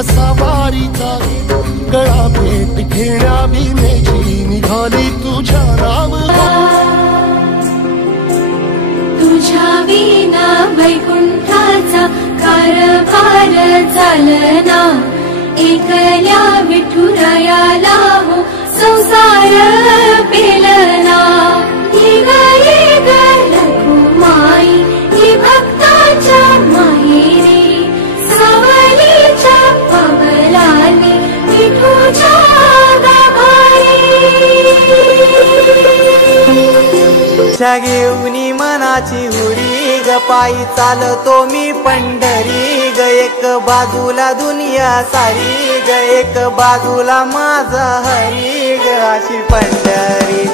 दिवसा वारीचा गळा भेट घेण्या भीमेची निघाली तुझ्या नाव तुझ्या विना वैकुंठाचा कारभार चालना एकल्या विठुरायाला हो संसार पेलना रघुमाई ही भक्ताच्या माहेरी सावलीच्या पवलाने विठूच्या घेऊनी मनाची हुडी ग पायी चालतो मी पंढरी ग एक बाजूला दुनिया सारी ग एक बाजूला माझा हरी ग अशी पंढरी